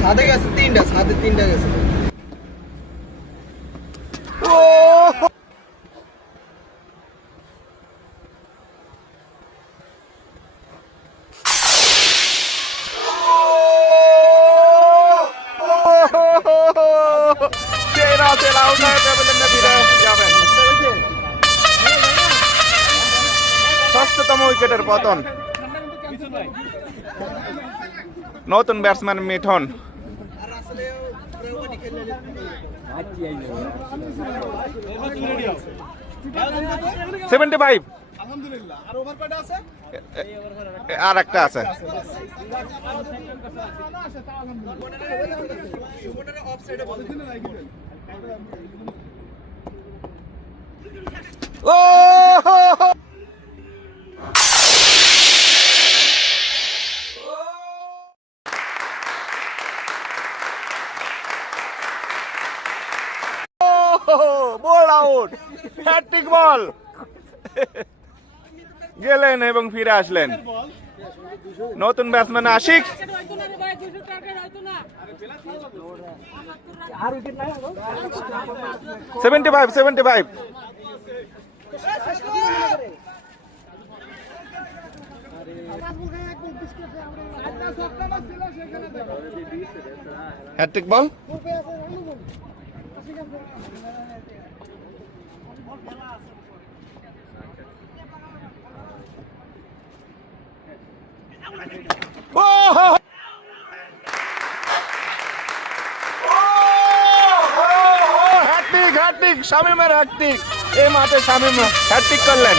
সাদে গেছে তিনটা, সাদে তিনটা গেছে। ষষ্ঠতম উইকেটের পতন। নতুন ব্যাটসম্যান মিঠুন। 75। আর একটা আছে। ও বল আউট, হ্যাট্রিক বল। গেলেন এবং ফিরে আসলেন নতুন batsman Ashik. 75। Hat trick ball. Hat trick, শামীমের হ্যাট্রিক। এই মাঠে শামীম হ্যাট্রিক করলেন।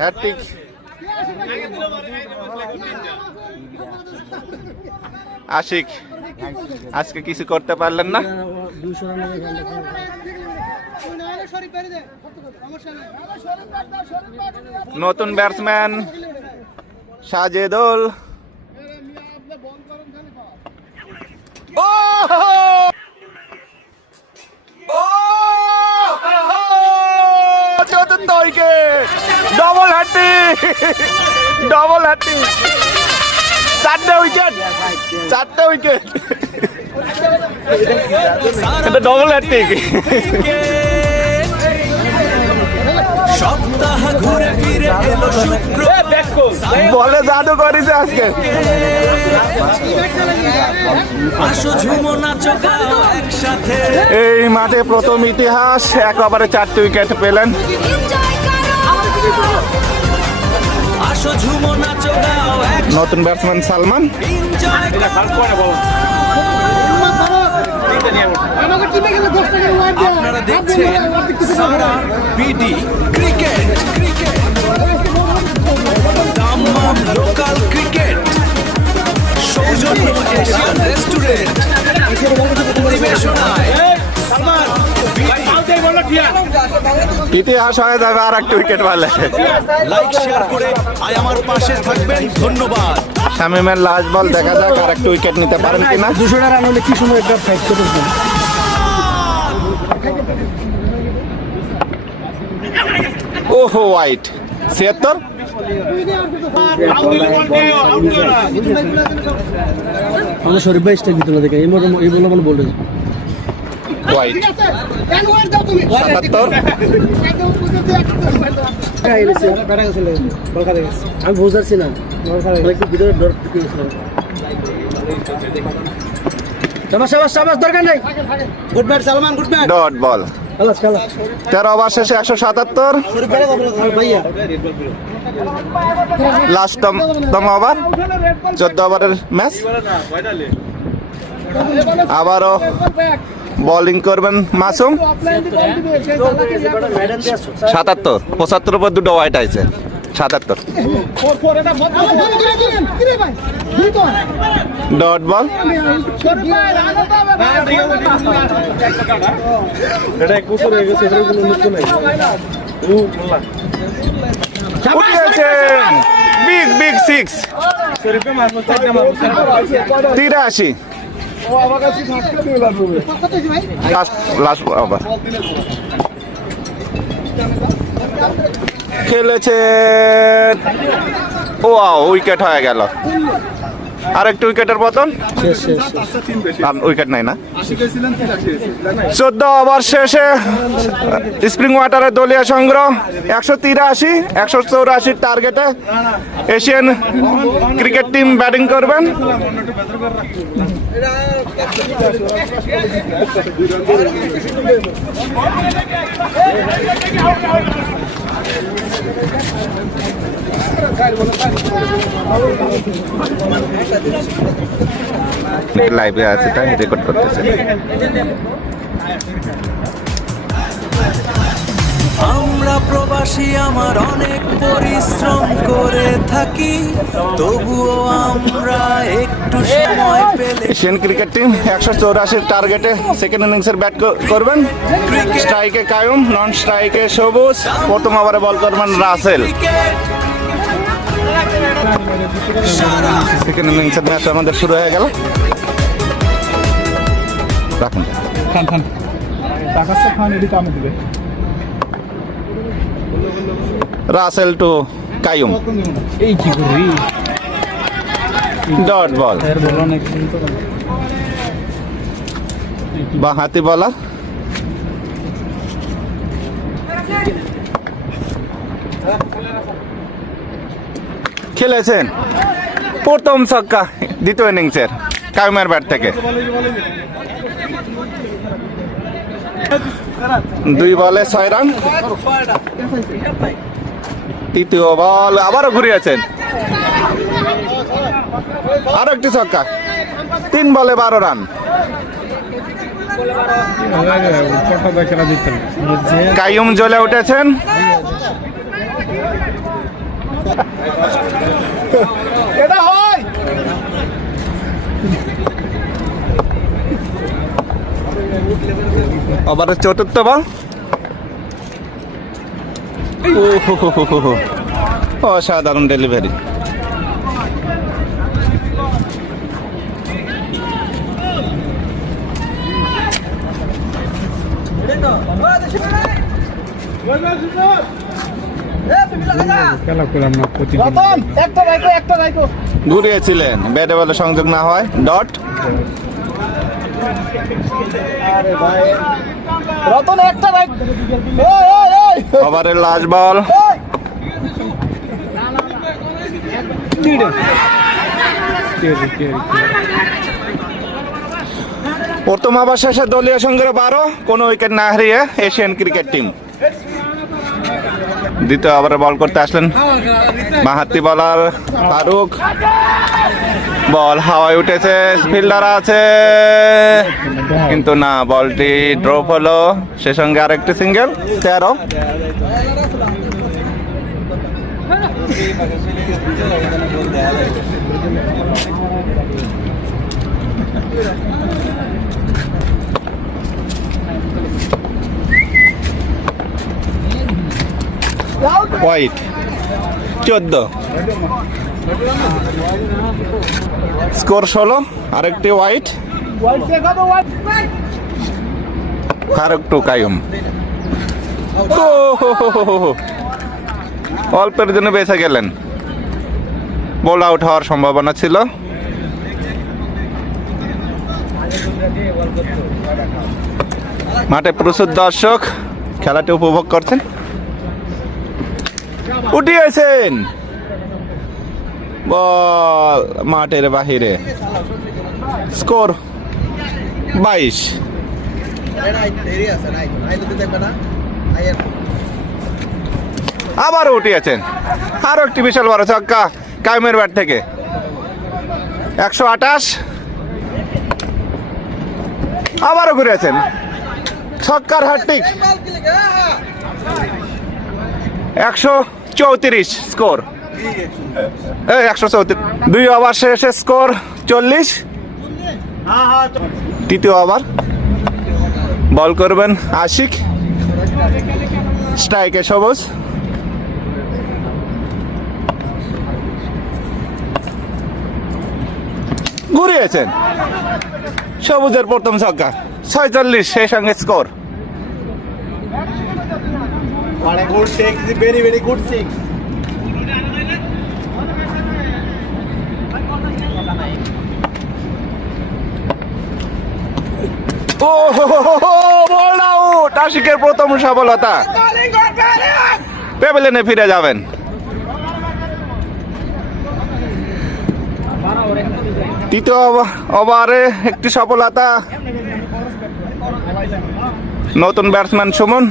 হ্যাট্রিক আশিক আজকে কিছু করতে পারলেন না। নতুন ব্যাটসম্যান সাজেদুল। চতুর্থ উইকেট, ডবল হ্যাট্রিক। চারটে উইকেট। এটা ডবল হ্যাট্রিক। সপ্তাহ ঘুরে ফিরে এলো শুক্র, বলে জাদু করেছে আজকে। আসো ঝুমো নাচো গাও একসাথে। এই মাঠে প্রথম ইতিহাস, এক ওভারে 4টে উইকেট পেলেন। আসো ঝুমো নাচো গাও একসাথে। নতুন ব্যাটসম্যান সালমান। আপনারা দেখছেন সারা বিডি ক্রিকেট, তামাম লোকাল ক্রিকেট, সৌজন্য এশিয়ান রেস্টুরেন্ট পরিবেশনায় ইতিহাস হয়ে যাবে আর একটা উইকেট পারলে। লাইক শেয়ার করে আমার পাশে থাকবেন, ধন্যবাদ। শামীমের লাস্ট বল, দেখা যাক আর একটা উইকেট নিতে পারেন কিনা। 200 রান হলে কি সময় একটা ফাইট করতে হবে। ওহো ওয়াইট 76। আমরা শরীফ ভাই স্টেজ দিতে দেখে এই বলে মনে বলে ওয়াইট 77। আমি বুঝতে না ভিতরে ডর দরকার নেই। Good bat Salman, good bat. Dot ball. 13 over শেষে 177। লাস্ট তম ওভার, 14 ওভারের ম্যাচ। আবারও বোলিং করবেন মাসুম। 77। 75 উপর দুটো ওয়াইট আছে। 77। Dot ball. উঠিয়েছেন বিগ বিগ 6 83 লাস্ট ওভার খেলেছে। ও উইকেট হয়ে গেল, আরেকটু উইকেটের পতন, শেষ শেষ উইকেট নাই না। 14 ওভার শেষে স্প্রিং ওয়াটারের দলীয় সংগ্রহ 183 184 টার্গেটে এশিয়ান ক্রিকেট টিম ব্যাটিং করবেন। লাইভে আছে তাই রেকর্ড করতেছে। আমরা প্রবাসী, আমার অনেক পরিশ্রম করে থাকি, তবুও আমরা একটু সময় পেলে এশিয়ান ক্রিকেট টিম 184 টার্গেটে সেকেন্ড ইনিংসের ব্যাট করবেন। স্ট্রাইকে কায়ুম, নন স্ট্রাইকে সবুজ। প্রথম ওভারে বল করবেন রাসেল। ক্রিকেট সারা সেকেন্ড ইনিংসের ম্যাচ আমাদের শুরু হয়ে গেল। রাখুন রাসেল টু কায়ুম, এই কি করবি ডট বল। এর বলো না কিন্তু বাঁহাতি বলার খেলেছেন প্রথম ছক্কা দ্বিতীয় ইনিংসের কায়ুমের ব্যাট থেকে। 2 বলে 6 রান। তৃতীয় বল আবারও ঘুরিয়েছেন, আরো একটি ছক্কা। 3 বলে 12 রান। কায়ুম জ্বলে উঠেছেন। ওভারের চতুর্থ বল। অসাধারণ ডেলিভারি। ঘুরিয়েছিলেন, ব্যাটে বলে সংযোগ না হয় ডট। ওভারের লাস্ট বল। প্রথম ওভার শেষে দলীয় সংগ্রহ 12, কোনো উইকেট না হারিয়ে এশিয়ান ক্রিকেট টিম। দ্বিতীয় ওভারে বল করতে আসলেন বাঁহাতি বলার ফারুক। বল হাওয়ায় উঠেছে, ফিল্ডার আছে কিন্তু না, বলটি ড্রপ হলো। সে সঙ্গে আরেকটি সিঙ্গেল। 13। হোয়াইট 14, স্কোর 16, আরেকটি হোয়াইট। ফারুক টু কায়ুম। অল্পের জন্য বেঁচে গেলেন, বল আউট হওয়ার সম্ভাবনা ছিল। মাঠে প্রচুর দর্শক খেলাটি উপভোগ করছেন। উঠিয়েছেন, বল মাঠের বাহিরে। স্কোর 22। আবার উঠিয়েছেন, আরো একটি বিশাল বড় ছক্কা কায়ুমের ব্যাট থেকে। 128। আবারও ঘুরেছেন, ছক্কার হ্যাট্রিক। 134 স্কোর। 134। 2 ওভার শেষে স্কোর 40। তৃতীয় ওভার বল করবেন আশিক। স্ট্রাইকে সবুজ। ঘুরিয়েছেন সবুজের প্রথম ছক্কা 46 সেই সঙ্গে score. Good six, very, very good six. ও বল আউট, আশিকের প্রথম সফলতা। প্যাভিলিয়নে ফিরে যাবেন। তৃতীয় ওভারে একটি সফলতা। নতুন ব্যাটসম্যান সুমন।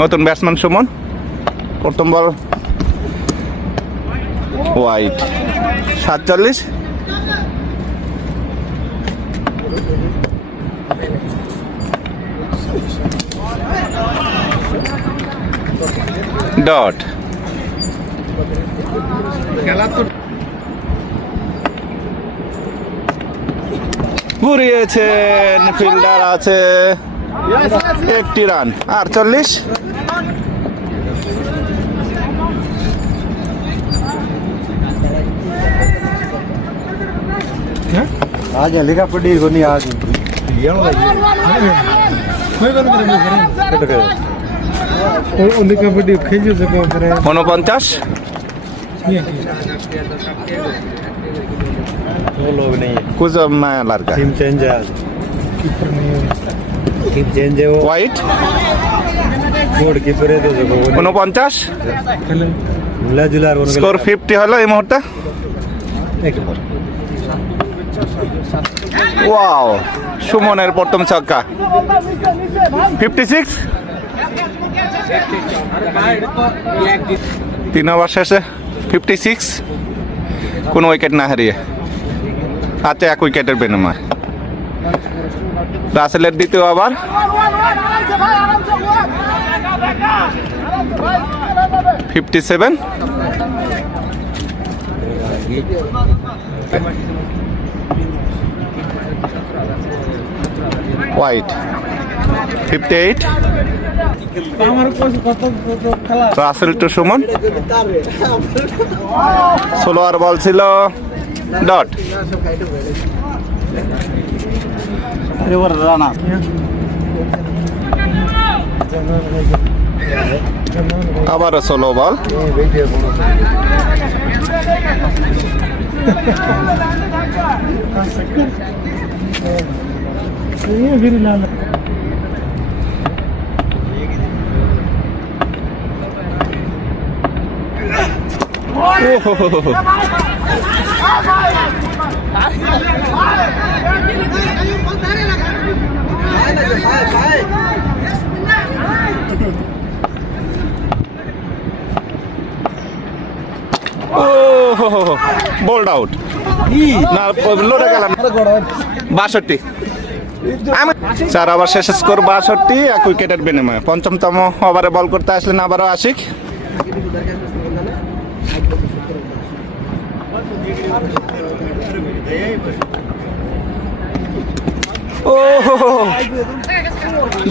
নতুন ব্যাটসম্যান সুমন, প্রথম বল ওয়াইড। 47 ডট। ঘুরিয়েছেন, ফিল্ডার আছে, একটি রান। 48 आज लिखा पड़ी को नहीं आज 49 वो लोग नहीं है। कुछ नया लड़का टीम चेंज है आज, टीम चेंज है। वो वाइट। गोड कीपर है तो देखो 49 मिला जुला স্কোর 50 হলো এই মুহূর্তে। ওয়াও, সুমনের প্রথম ছক্কা। 56 3 ওভার শেষে 56, কোনো উইকেট না হারিয়ে। হাতে 1 উইকেটের বিনিময়। রাসেলের দ্বিতীয় over. $57 wide. 58 Russell to Suman. Slower ball ছিল ডট। আবারও স্লো বল। বোল্ড আউট না, লড়ে গেলাম। 62 4 ওভার শেষে স্কোর 62, 1 উইকেটের বিনিময়ে। পঞ্চমতম ওভারে বল করতে আসলেন আবারও আশিক। O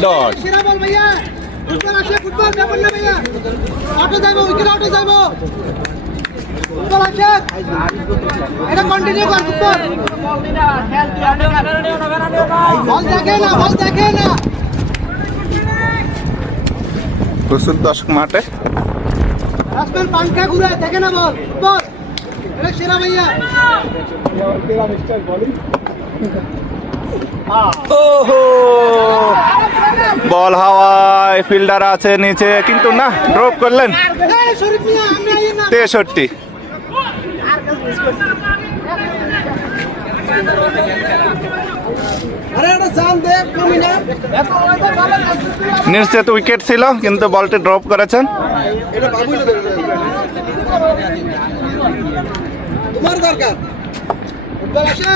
dot. সেরা বল ভাইয়া, ফুটবল আসে, ফুটবল যাবেন না ভাইয়া, আউটে যাইবো, উইকেট আউটে যাইবো, ফুটবল আসে, এটা কন্টিনিউ কর, ফুটবল বল দেখে না, বল দেখে না। প্রচুর দর্শক মাঠে। ব্যাটসম্যান পাঙ্খা ঘুরায়, দেখে না বল, ফুটবল এটা সেরা ভাইয়া। ওহো, বল হাওয়ায়, ফিল্ডার আছে নিচে, কিন্তু না, ড্রপ করলেন। এই শরীফ মিয়া, আমরা এই না 63 আরে এটা জান দে কমি না, নিশ্চিত উইকেট ছিল, কিন্তু বলটি ড্রপ করেছেন। এটা বাবুই ধরে তোমার দরকার, ফুটবল আসে,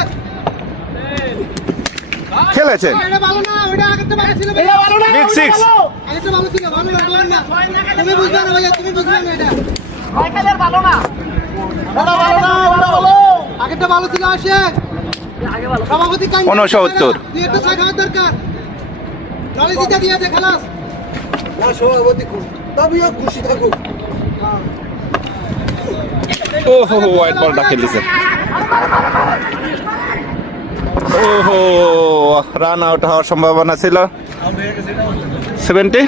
খেলেছেন এটা ভালো না, ওটা আগেরটা ভালো ছিল ভাইয়া, ভালো না, বিগ সিক্স। আগেরটা ভালো ছিল, ভালো লাগলো না, তুমি বুঝবে না ভাইয়া, তুমি বুঝবে না, এটা আগেরটা ভালো ছিল। আসে সভাপতি 69 তুই একটা চা খাওয়ার দরকার, লড়াই জিতে দিয়ে দে খালাস। সভাপতি খুশি থাকুক। ওহো হোয়াইট বলটা খেলেছে। ওহো রান আউট হওয়ার সম্ভাবনা ছিল। 70।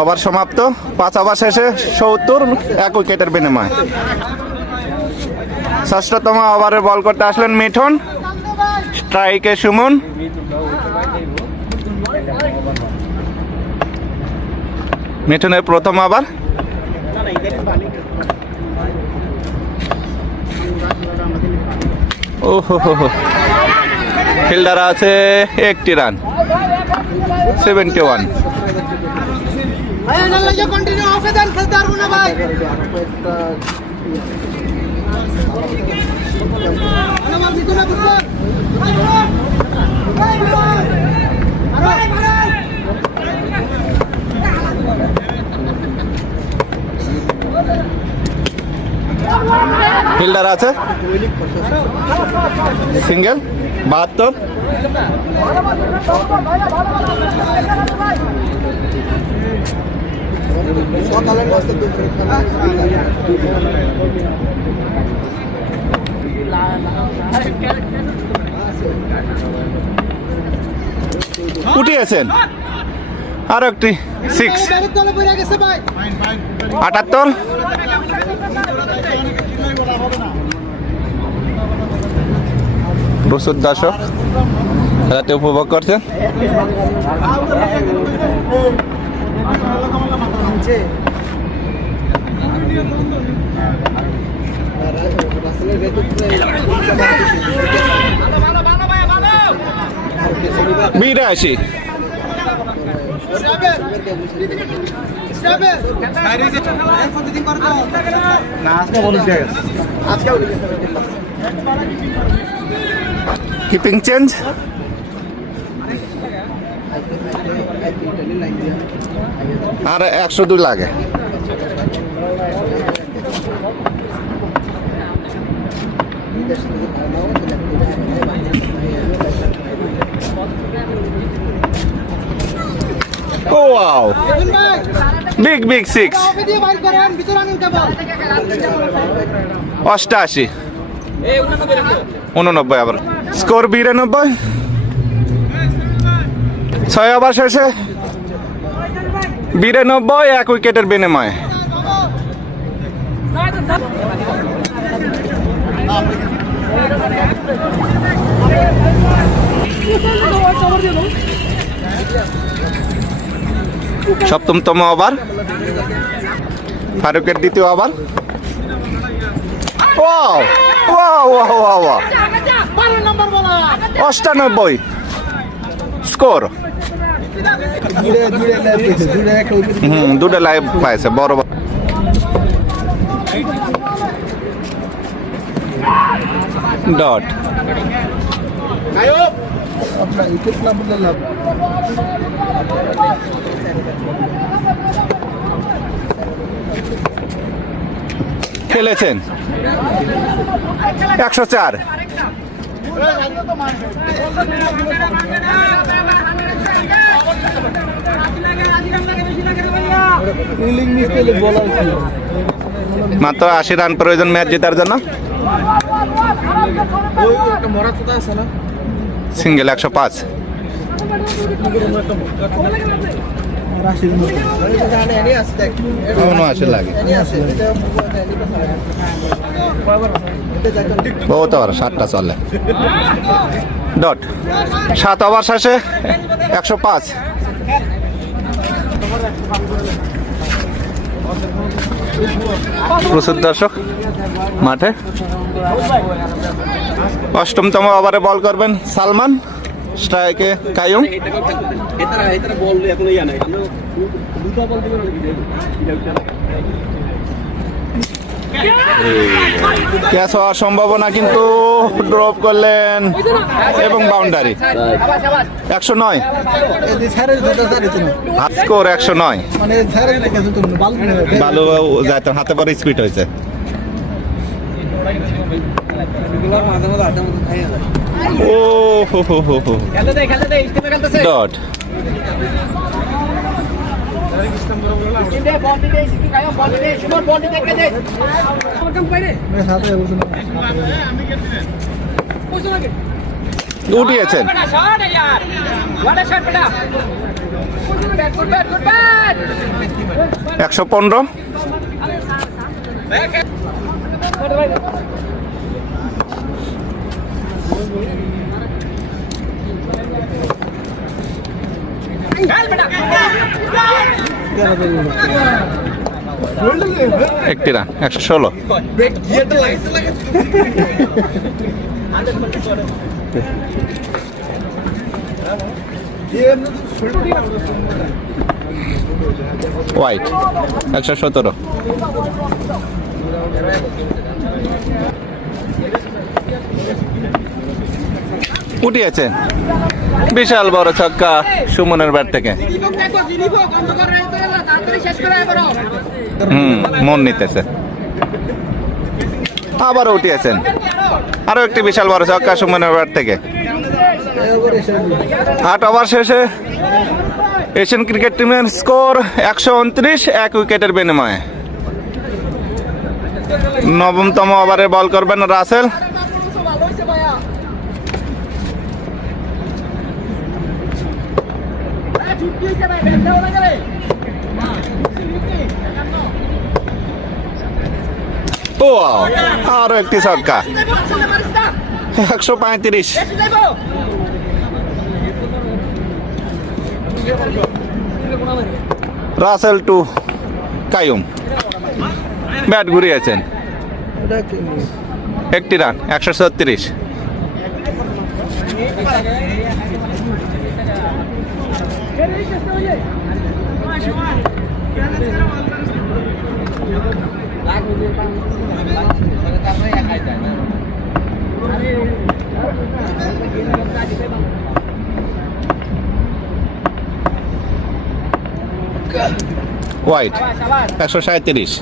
ওভার সমাপ্ত। 5 ওভার শেষে 70, 1 উইকেটের বিনিময়। ষষ্ঠতম ওভারে বল করতে আসলেন মিঠুন, স্ট্রাইকে সুমন। মিঠুনের প্রথম ওভার। ওহো ফিল্ডার আছে 1টি রান। 71। কন্টিনিউ অফে দেন, খেলতে পারবো না ভাই। ফিল্ডার আছে সিঙ্গেল। 72। উঠিয়েছেন আর একটি 6। 78। প্রচুর দর্শক রাতে উপভোগ করছেন। বিরাশি। Keeping change. আর 102 লাগে। ও ওয়াও, বিগ 6। 88। 89 আবার স্কোর 92। 6 ওভার শেষে 92, 1 উইকেটের বিনিময়ে। সপ্তমতম ওভার, ফারুকের দ্বিতীয় over. Wow wow wow wow, 98 score. দুটো লাইভ পাইছে বড় ডট। খেলেছেন 104। মাত্র 80 রান প্রয়োজন ম্যাচ জেতার জন্য। সিঙ্গেল 105। লাগে বহুত ওভার, 7টা চলে। ডট। 7 ওভার শেষে 105। প্রচুর দর্শক মাঠে। অষ্টমতম ওভারে বল করবেন সালমান, স্ট্রাইকে কায়ুম। ক্যাচ হওয়ার সম্ভাবনা, কিন্তু ড্রপ করলেন এবং বাউন্ডারি। 109। স্কোর 109। বালু যাইতে হাতে পরে স্কুইট হয়েছে। ও হো ডট উঠিয়েছেন 115 একটি রান 116 হোয়াইট 117 উঠিয়েছেন বিশাল বড় ছক্কা সুমনের ব্যাট থেকে মন নিতেছে আবার উঠিয়েছেন আরো একটি বিশাল বড় ছক্কা সুমনের ব্যাট থেকে 8 ওভার শেষে এশিয়ান ক্রিকেট টিমের স্কোর 129 এক উইকেটের বিনিময়ে। নবমতম ওভারে বল করবেন রাসেল। ও আরো একটি ছক্কা 135 রাসেল টু কায়ুম ব্যাট ঘুরিয়েছেন একটি রান 136 হোয়াইট 137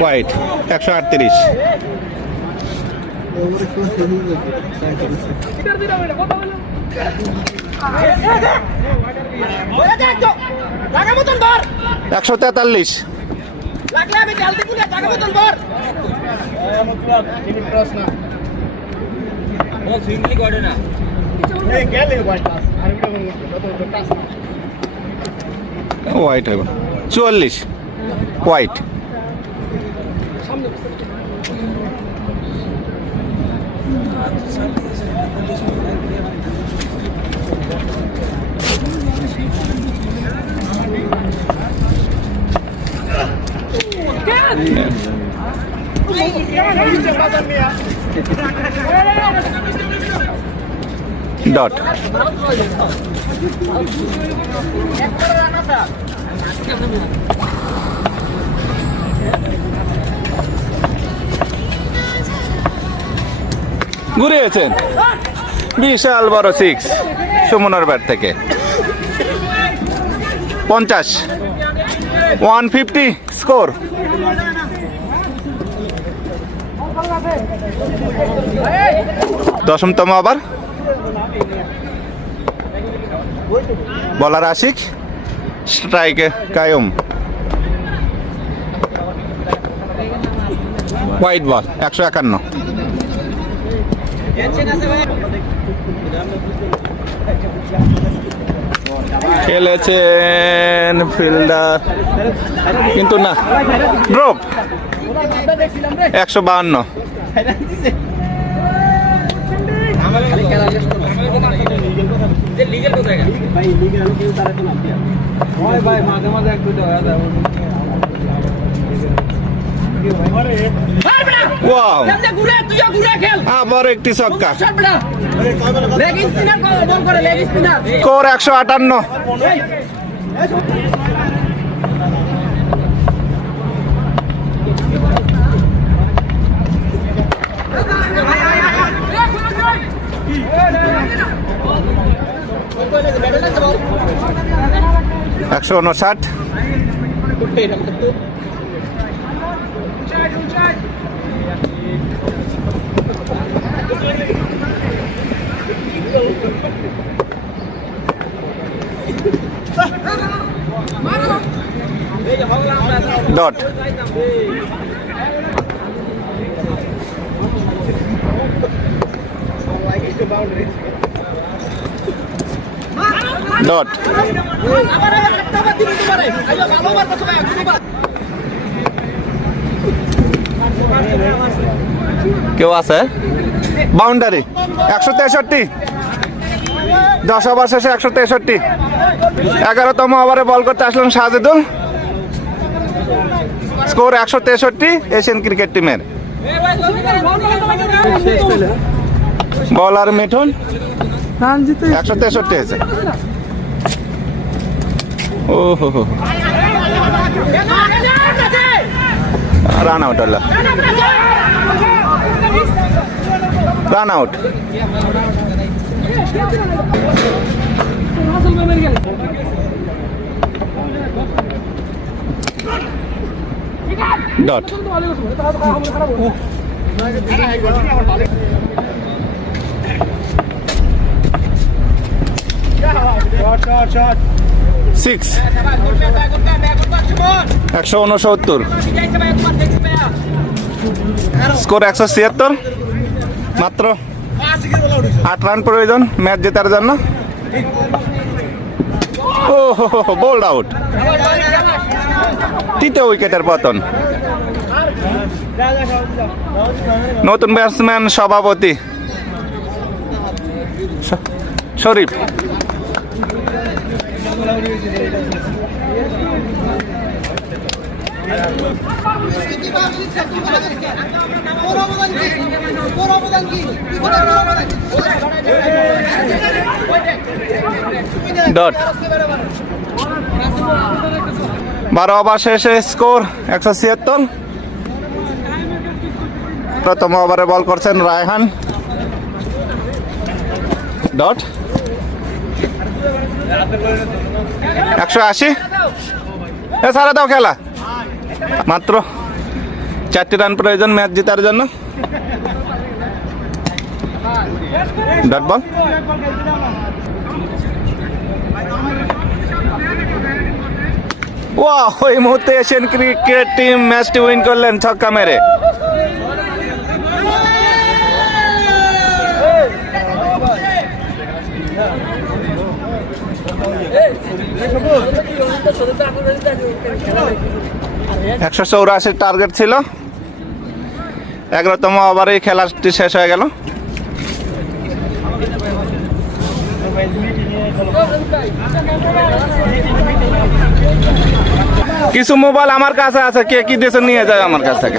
হোয়াইট 138 143 হোয়াইট হবে 44 হোয়াইট ডট ঘুরিয়েছেন বিশাল বড় 6 সুমনের ব্যাট থেকে 50 150 স্কোর। দশমতম ওভার বলার আশিক স্ট্রাইকে কায়ুম হোয়াইট বল 151 খেলেছেন ফিল্ডার কিন্তু না ড্রপ 152 ওয়াও আবার একটি ছক্কা স্কোর 158 একশো 59। ডট। ডট। কেউ আছে? বাউন্ডারি 163। 10 ওভার শেষে 163। 11তম ওভারে বল করতে আসলেন সাজেদুল। স্কোর 163 এশিয়ান ক্রিকেট টিমের। বলার মিঠুন 163 হয়েছে। ও হো রান আউট হলো। Run out. Dot. Six. 169। Score 176। মাত্র 8 রান প্রয়োজন ম্যাচ জেতার জন্য। ও হো বোল্ড আউট। তৃতীয় উইকেটের পতন। নতুন ব্যাটসম্যান সভাপতি শরীফ। ডট। 12 ওভার শেষে স্কোর 176। প্রথম ওভারে বল করছেন রায়হান। ডট। 180। ছাড়া দাও খেলা। মাত্র 4টি রান প্রয়োজন ম্যাচ জেতার জন্য। Dot ball. ওয়াও, এই মুহূর্তে এশিয়ান ক্রিকেট টিম ম্যাচটি উইন করলেন ছক্কা মেরে। একশো 84 টার্গেট ছিল। 11তম ওভারেই খেলাটি শেষ হয়ে গেল। কিছু মোবাইল আমার কাছে আছে, কে কি দিয়েছে নিয়ে যায় আমার কাছ থেকে।